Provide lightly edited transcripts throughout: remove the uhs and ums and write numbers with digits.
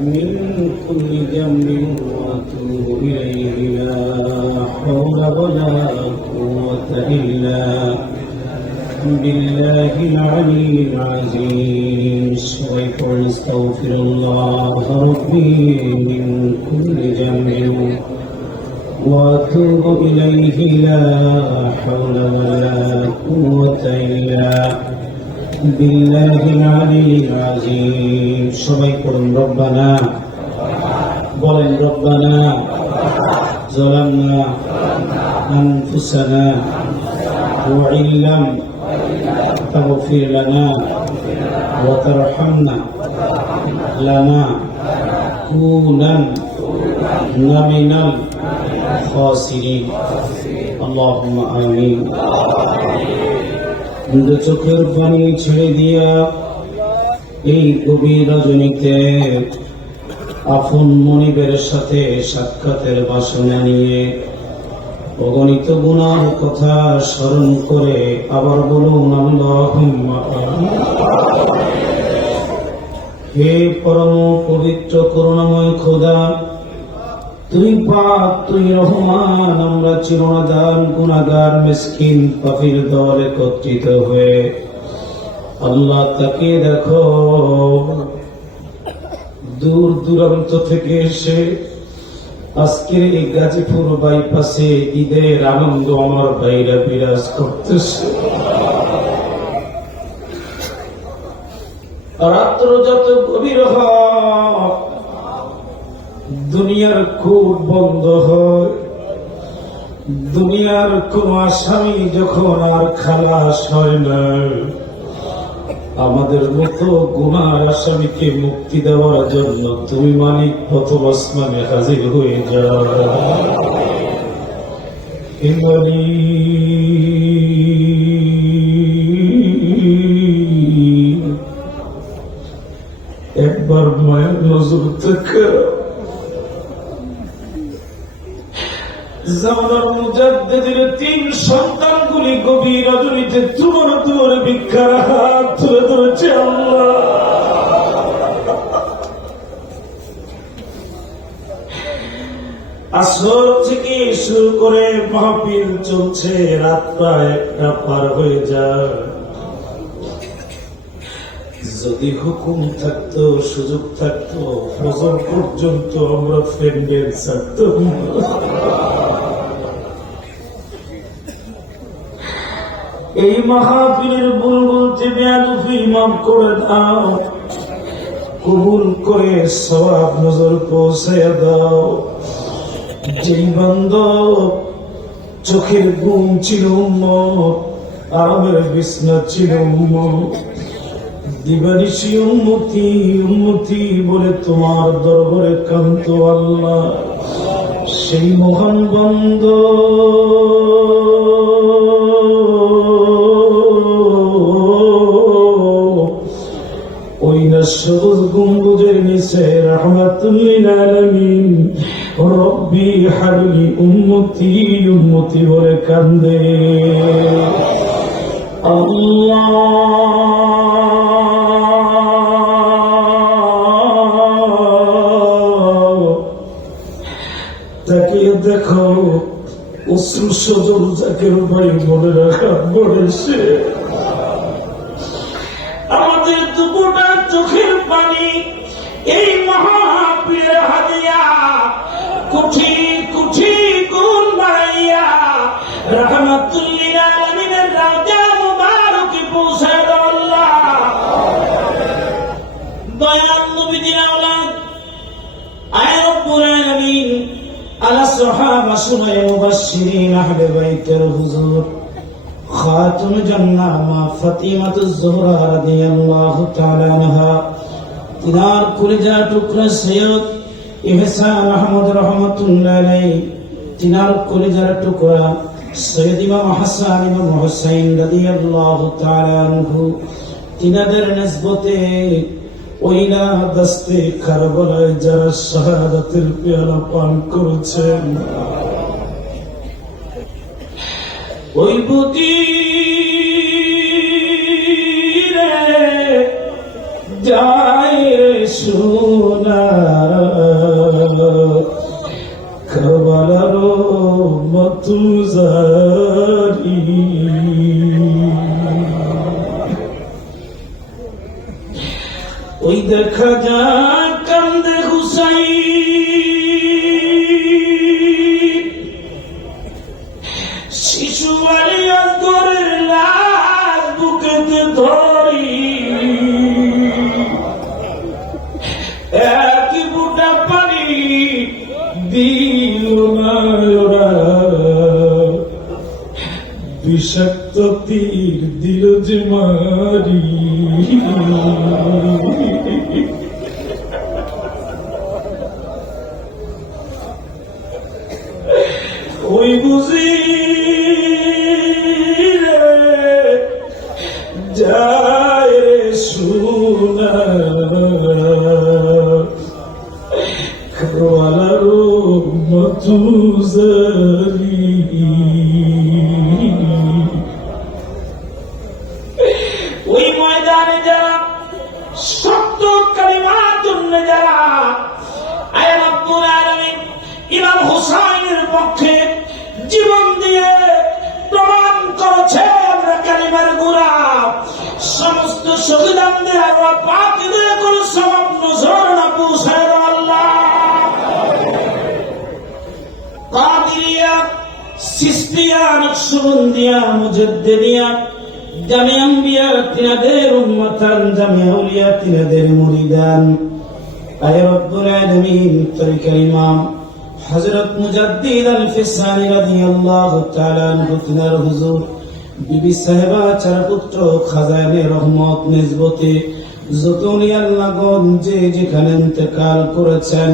من كل ذنب وأتوب إليه لا حول ولا قوة إلا بالله العلي العظيم واستغفر الله ربي من كل ذنب وأتوب إليه لا حول ولا قوة إلا بالله العلي العظيم شبيكم ربنا بولن ربنا ظلمنا أنفسنا وإن لم تغفر لنا وترحمنا لنكونن من الخاسرين اللهم آمين চোখের পানি ছেড়ে দিয়া এই গভীর রজনীতে আপন মনিবের সাথে সাক্ষাতের বাসনা নিয়ে অগণিত গুনাহ কথা স্মরণ করে আবার বলুন আল্লাহুম্মা আমিন। হে পরম পবিত্র করুণাময় খোদা, তুই পাক, তুই রহমান, আমরা চিরনাদান গুনাহগার মিসকিন পাপীর দল একত্রিত হয়ে আল্লাহ তাকে দেখো দূর দূরান্ত থেকে এসে আজকের এই গাজীপুর বাইপাসে ঈদের আনন্দ আমার ভাইরা বিরাজ করতেছে। রাত্র যত গভীর হয় দুনিয়ার খুব বন্ধ হয়, দুনিয়ার কোন আসামি যখন আর খালাস হয় না, আমাদের মতো গুনার আসামিকে মুক্তি দেওয়ার জন্য তুমি মালিক প্রথম আসমানে হাজির হয়ে যাও। একবার মায়ের নজর থেকে জামানার মুজাদ্দিদের তিন সন্তানগুলি গভীর রজনীতে তোমার দুয়ারে ভিক্ষার হাত তুলে ধরেছে আল্লাহ। আসর থেকে শুরু করে মাহফিল চলছে, রাত প্রায় 1টা পার হয়ে যায়। যদি হুকুম থাকতো, সুযোগ থাকতো, ফজর পর্যন্ত আমরা ফ্রেন্ডের থাকতাম। এই মাহফিলের বুলবুলতে বেয়াদবি মাফ করে দাও, কবুল করে সওয়াব নজর পৌঁছায়া দাও। যেই বান্দা চোখের ঘুম ছিল উম্মত, আরামের বিছনা ছিল উম্মত, দিবানিশি উম্মতি উম্মতি বলে তোমার দরবারে কান্ত আল্লাহ, সেই মহান বান্দা ওই না সবুজ গম্বুজের নিচে রাহমাতুল লিল আলামিন রব্বি হাবলি উম্মতি উম্মতি বলে কান্দে। আল্লাহ তাকিয়ে দেখো, অশ্রু সজল জাকের ভাই মনে রাখা বলেছে। আমাদের দুপুরটা চোখের পানি এই মাহফিলের হাদিয়া কুঠি কুঠি গুণ বাড়াইয়া রাহমাতুল লিল আলামিনের রওজা মুবারকে পৌঁছায় দাও আল্লাহ। দয়াল নবীজির আওলাদ আয় রব্বুল আলামিন আলা সাহাবা সুনায়ে মুবাশশিরিন আহলে বাইতের হুজুর খাতুন জান্নাহ মা ফাতিমাতুজ জোহরা রাদিয়াল্লাহু তাআলা আনহা, তিনার কলিজা টুকরা সৈয়দ ইহসান আহমদ রহমাতুল্লাহ আলাইহি, তিনার কলিজার টুকরা সৈয়দ ইমাম হাসান ইমাম হুসাইন রাদিয়াল্লাহু তাআলা আনহু, তিনাদের নিসবতে ওইলা দস্তে কারবালায় যারা শাহাদাতের পেয়ালা পান করেছেন, ওই বুটি যায় সোনা কারবালার মতুজারি ওই দেখা যায় কান্দে হুসাইন শিশু আলিয়া করে লাশ বুকেতে ধরি একই বুটা পানি দিল না ওরা বিষাক্ত তীর দিল যে মারি ওই বুঝি যায় রে সোনা কারবালার মতুজারি ওই ময়দানে যারা সত্য কালিমার জন্য যারা আয় রব্বুল আলামিন ইমাম হুসাইনের পক্ষে জীবন দিয়ে প্রমাণ করেছে আমরা কালিমার গোলাম সমস্ত শহীদদের আল্লাহ পাক হৃদয়ে করে সওয়াব নজর না পৌঁছায় দাও আল্লাহ। কাদিরিয়া সিস্তিয়া নকশবন্দিয়া মুজাদ্দিদিয়া জামিয়া আম্বিয়া তিনাদের উম্মতান জামিয়া আউলিয়া তিনাদের মুরিদান আয় রব্বুল আলামিন তরিকার ইমাম হযরত মুজাদ্দিদ আল ফিসানি রাদিয়াল্লাহু তাআলা আনহু তিনার হুজুর বিবি সাহেবা চার পুত্র খাজানে রহমত নিসবতে যত আল্লাহগণ যে যেখানে ইন্তেকাল করেছেন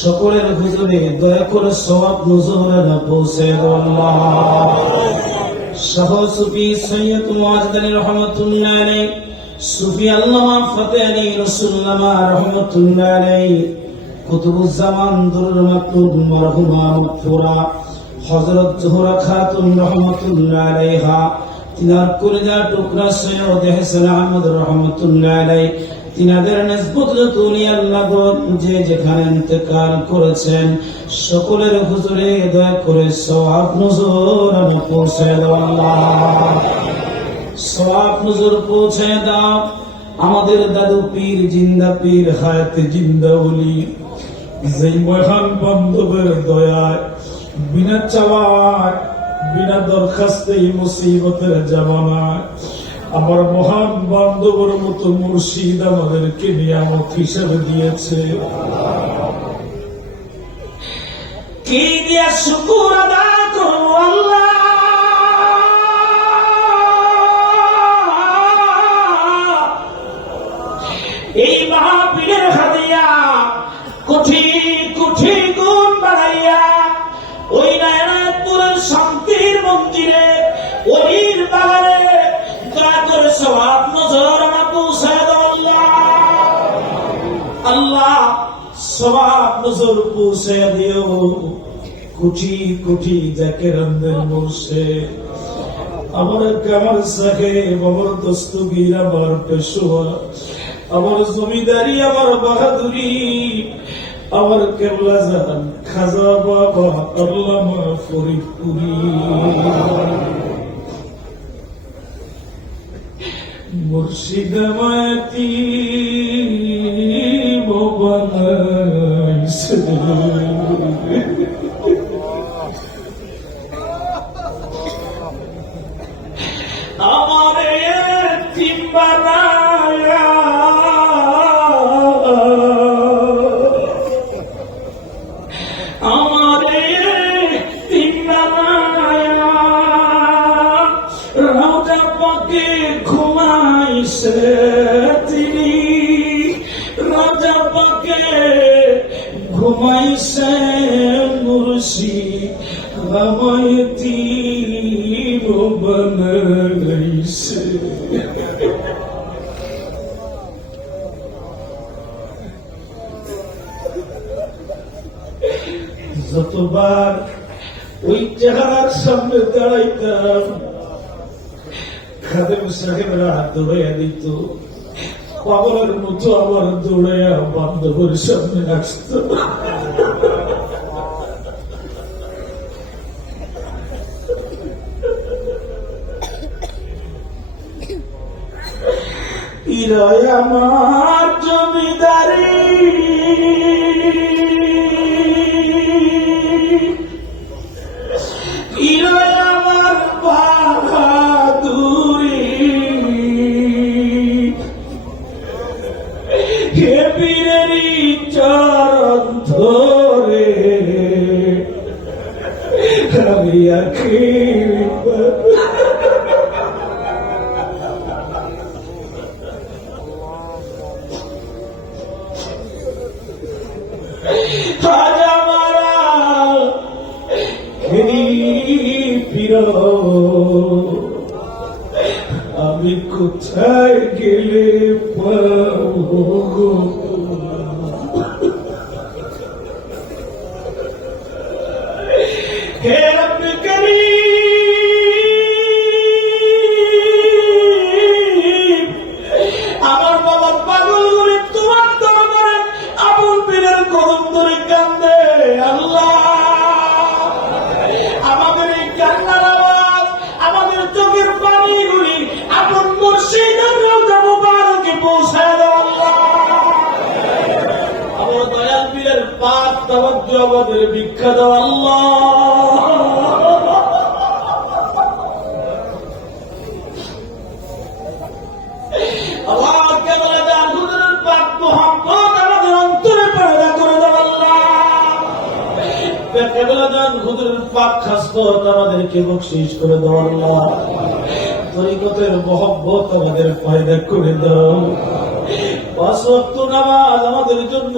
সকলের হুজুরে দয়া করে সওয়াব নজর না পৌঁছে দাও আল্লাহ। শাহ সুফি সৈয়দ মুআজ্জিদ আলী রহমাতুল্লাহ আলাইহি সুফি আল্লামা ফতেহ আলী রাসূলুল্লাহ রহমাতুল্লাহ আলাইহি কুতুবুজ্জামান দুরুল মাকতুব মরহুমা মাগফুরা হযরত জোহরা খাতুন রহমাতুল্লাহ আলাইহা তিনার কলিজা টুকরা সৈয়দ হাসান আহমদ রহমাতুল্লাহ আলাইহি তিনাদের নিসবত যত আল্লাহগণ যে যেখানে ইন্তেকাল করেছেন সকলের হুজুরে দয়া করে সওয়াব নজর না পৌঁছে দাও আল্লাহ। সওয়াব নজর পৌঁছে দাও আমাদের দাদু পীর জিন্দা পীর হায়াতে জিন্দা ওলি যেই মহান বান্ধবের দয়ায় বিনা চাওয়ায় বিনা দরখাস্তে মুসিবতের জামানায় আমার মহান বান্ধবের মতো মুর্শিদ আমাদেরকে নিয়ামত হিসেবে দিয়েছে। কি দিয়া শুকর আদায় করব আল্লাহ, এই মাহফিলের হাদিয়া কোটি কোটি গুণ বাড়াইয়া ওই নারায়ণপুরের শান্তির মন্দিরে ওলির বাগানে দয়া করে সওয়াব নজর না পৌঁছায় দাও আল্লাহ। সওয়াব নজর পৌঁছে দিও কোটি কোটি জাকিরানদের মুর্শিদ আমার কামাল সাহেব আমার দস্তগীর আমার পেশোয়া আমার জমিদারি আমার বাহাদুরি আমার কেবলা জান খাজা বাবা আল্লামা ফরিদপুরি মুর্শিদ মায়াতি বানাইছে আমারে তিন বানায়া আমারে তিন বানায়া রাজা পাকে ঘুমাইছে তিনি রাজা পাকে ঘুমাইছে মুর্শিদ আমায় তিন বানাইছে। যতবার ওই চেহারার সামনে দাঁড়াইতাম খাদেম সাহেবরা হাত ধরাইয়া দিত পাগলের মতো আমার দৌড়ে বান্ধবের সামনে আসতো। ইরায় আমার জমিদারি, ইরায় আমার বাহাদুরি, হে বীরেরই চরণ ধরে আমি আখি আমি কোথায় গেলে পাবো গো? হে রব্বে করিম, আমার বাবা পাগল করে তোমার দরবারে আবুল পীরের কদম ধরে কান্দে। আল্লাহ, আমাদের এই কান্নার আওয়াজ, আমাদের চোখের পানিগুলি আপন মুর্শিদের রওজা মুবারকে পৌঁছায় দাও আল্লাহ। আমার দয়াল পীরের পাক তাওয়াজ্জুহ আমাদের ভিক্ষা দাও আল্লাহ। আল্লাহ কেবল জান হুজুরের পাক মুহাম্মদ আমাদের অন্তরে পয়দা করে দাও আল্লাহ। কেবল জান হুজুরের পাক খাসলত আমাদেরকে বখশিশ করে দাও আল্লাহ। তরিকতের মহব্বত আমাদের পয়দা করে দাও। 5 ওয়াক্ত নামাজ আমাদের জন্য